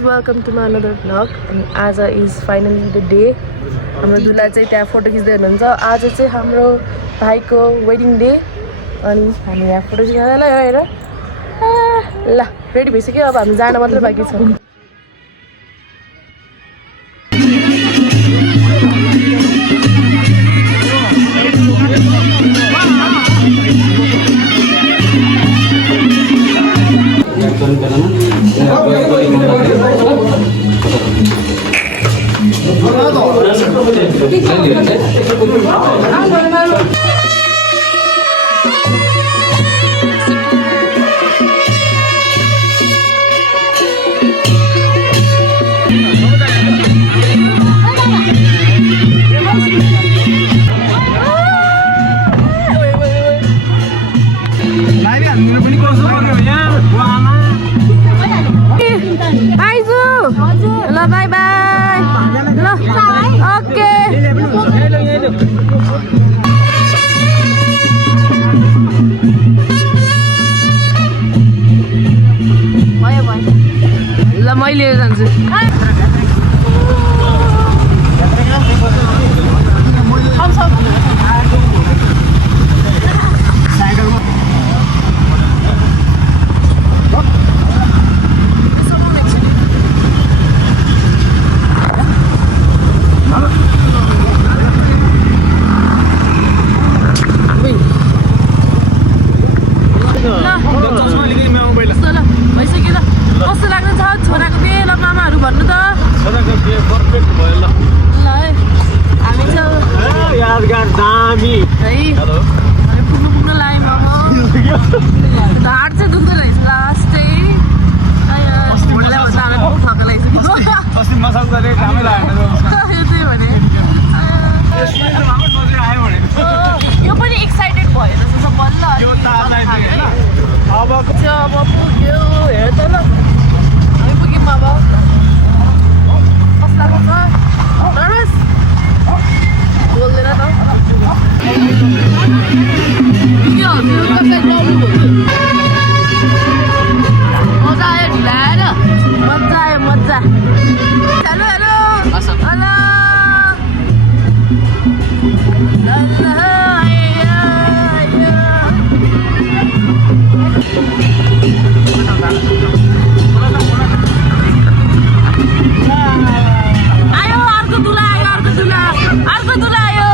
Guys welcome to my another vlog अनि आज is finally the day हाम्रो दुला चाहिँ त्यहाँ फोटो खिच्दै हुनुहुन्छ आज चाहिँ हाम्रो भाइको वेडिङ डे अनि हामी यहाँ फोटो खिच्न ल हेर ल रेडी भइसक्यो अब हामी जान मात्र बाँकी छ Bye bye. Okay. ल मैले लिएर जान्छु यो पनि एक्साइटेड भयो जस्तो छ बल्ल अब पुग्यो हेर त ल हामी पुग्यौँ अब कस्तो लाग्छ नर्भस बोल्दैन त मजा आयो ढिला आएर मजा आयो मजा हेलो हेलो हेलो आयो अर्को दुला आयो अर्को दुला आयो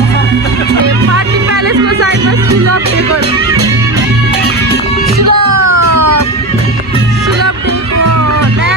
पार्टी प्यालेसको साइडमा सुलभ डेकोर सुलभ डेकोर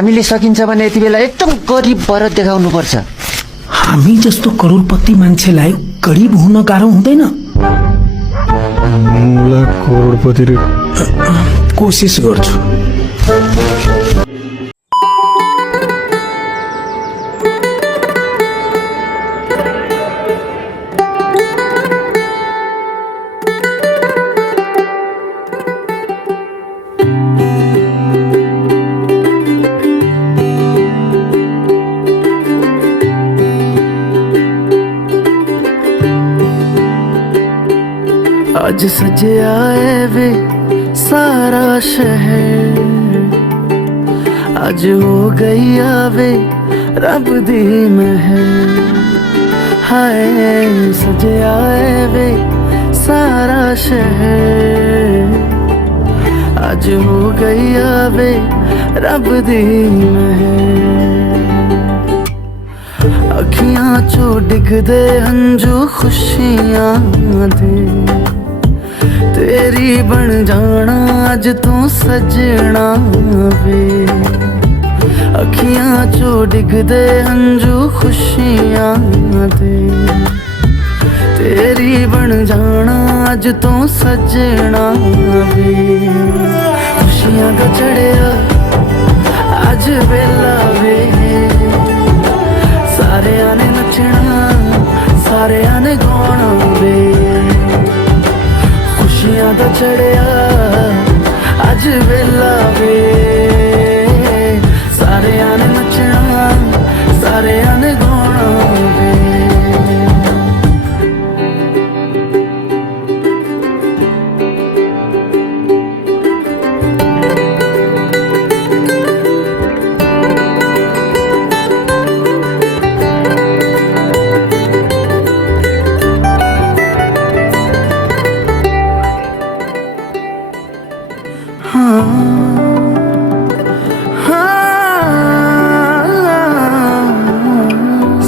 हामीले सकिन्छ भने यति बेला एकदम गरिब भएर देखाउनुपर्छ। हामी जस्तो करोडपति मान्छेलाई गरिब हुन गाह्रो हुँदैन। मलाई करोडपति कोसिस गर्छु। आज सजया है वे सारा शहर, आज हो गई आवे रब दी महर। हाय सजया है वे सारा शहर, आज हो गई आवे रब दी महर। अखियां चो डिगदे हंजू खुशियां दे, तेरी बन जाना अज तू सजना वे। अखियां चो डिगदे हंजू खुशियां दे, तेरी बन जाना अज तू सजना वे। खुशियां दा चढ़िया अज वेला वे, सारेयां ने नचना सारेयां ने गाना वे। खुशियां दा चढ़िया अज वेला वे, सारेयां ने नचना सारेयां ने गाना वे।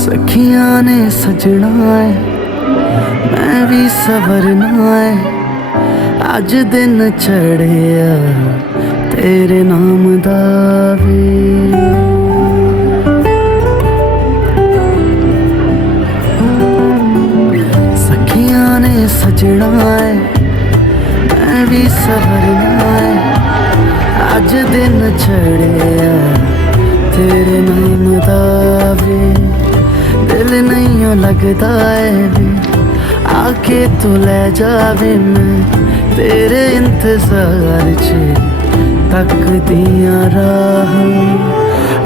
सखियां ने सजना है मैं भी सवरना है, अज दिन चढ़िया तेरे नाम दा वे। सखियां ने सजना है मैं भी सवरना है, अज दिन चढ़िया तेरे नाम दा वे। दिल नहीं लगता है वे, आके तू ले जावे मैं तेरे इंतजार च तक दिया राह।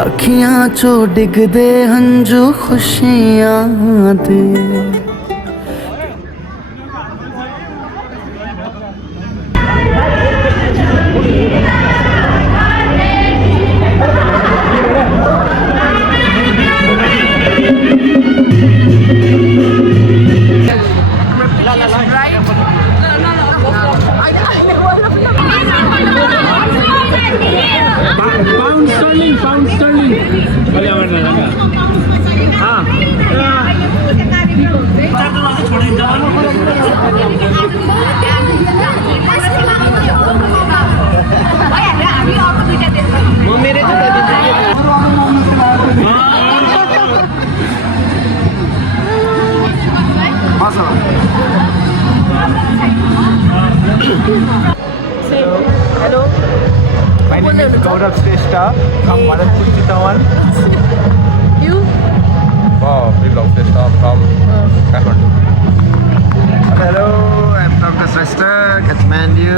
अखियां चो डिगदे हंजू खुशियां they. Pound sterling. Boleh aman lah. हाँ. वो मेरे Hello. My name is Gaurav Shrestha from Madhanpur Chitawan. You? Wow, Biplav Shrestha from Kathmandu. Hello, I'm Dr. Shrestha, Kathmandu.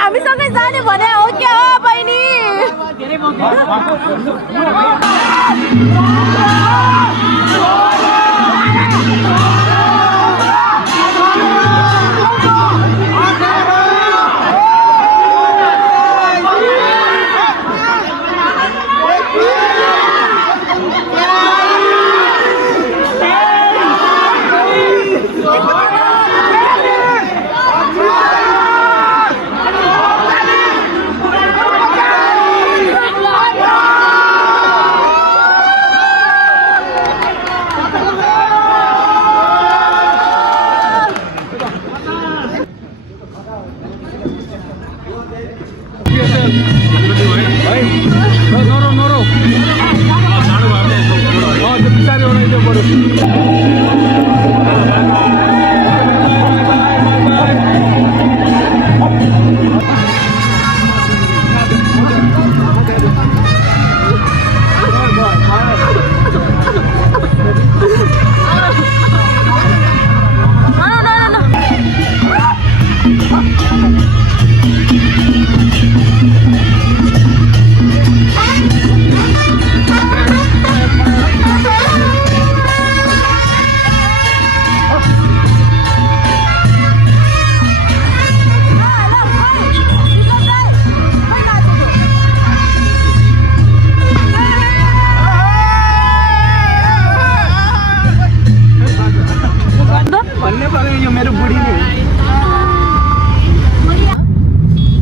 हामीसँगै जाने भने हो क्या हो बहिनी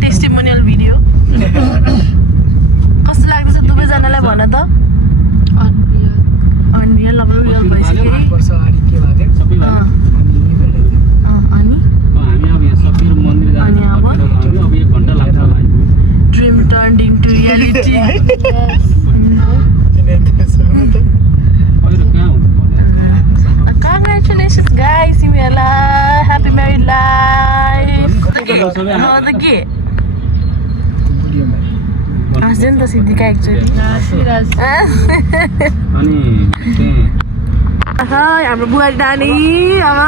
टेस्टिमोनियल भिडियो कस्तो लाग्दैछ दुवैजनालाई भन त अनरियल अब रियल भइसक्यो dream turned into reality Congratulations guys, तिमीहरूलाई ह्यापी म्यारिड लाइफ त के हाँस्यो नि त सिद्धिका एकचोटि हाम्रो बुहारी नानी अब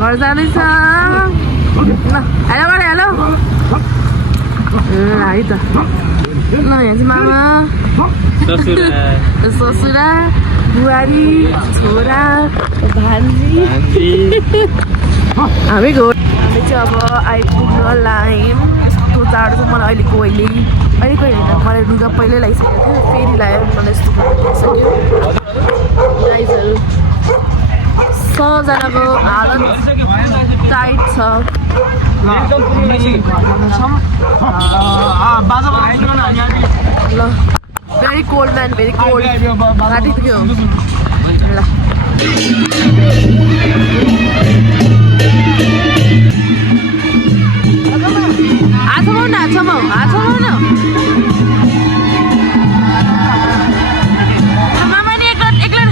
घर जाँदैछ ल हेलो गर हेलो है त ल यहाँ चाहिँ मामा ससुरा बुहारी छोरा भान्जी हामी चाहिँ अब आइपुग्न लाग्यौँ यस्तो चाँडो चाहिँ मलाई अहिले कहिले होइन मलाई लुगा पहिल्यै लगाइसकेको थियो फेरि लगायो मलाई यस्तो भइसक्यो गाइजहरू सबजनाको हालत टाइट छ ल very cold man very cold राति पुग्यो ल हात समाउ न मामा नि एक्लै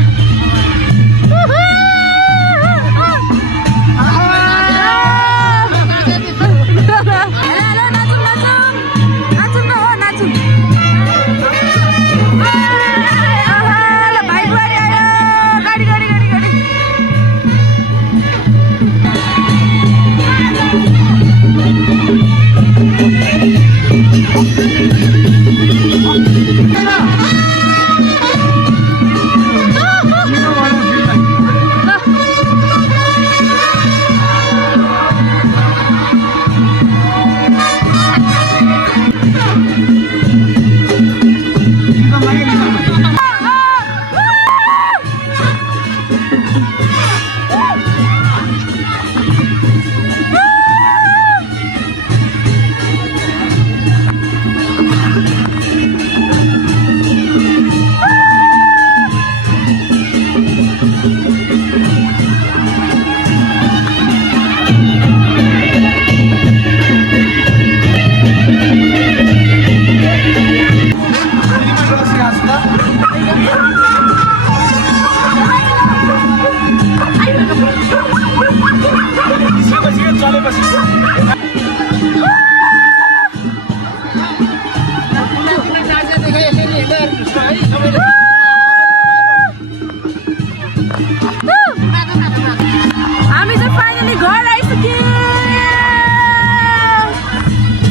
हामी चाहिँ फाइनली घर आइसक्यौँ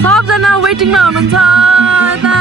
सबजना वेटिङमा हुनुहुन्छ यता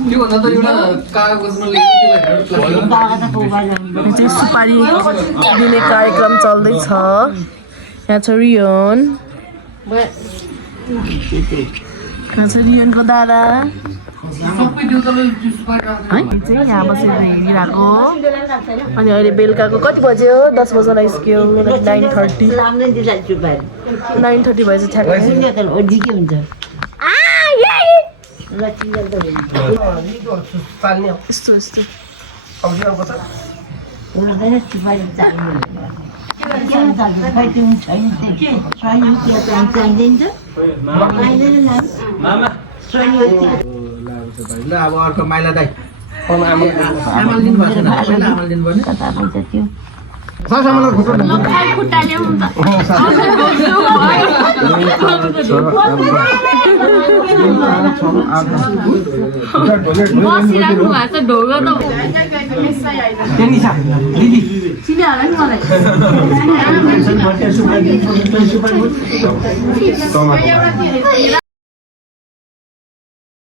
यो चाहिँ सुपारी दिने कार्यक्रम चल्दैछ यहाँ छ रियन यहाँ छ रियनको दादा चाहिँ यहाँ बसेर हेरिरहेको अनि अहिले बेलुकाको कति बज्यो 10 बजे आइसक्यो 9:30 भएछ ठ्याक्कै यस्तो यस्तो ल अब अर्को माइला दाइ आमाल दिनु भएको छैन पहिला आमाल दिनु पर्ने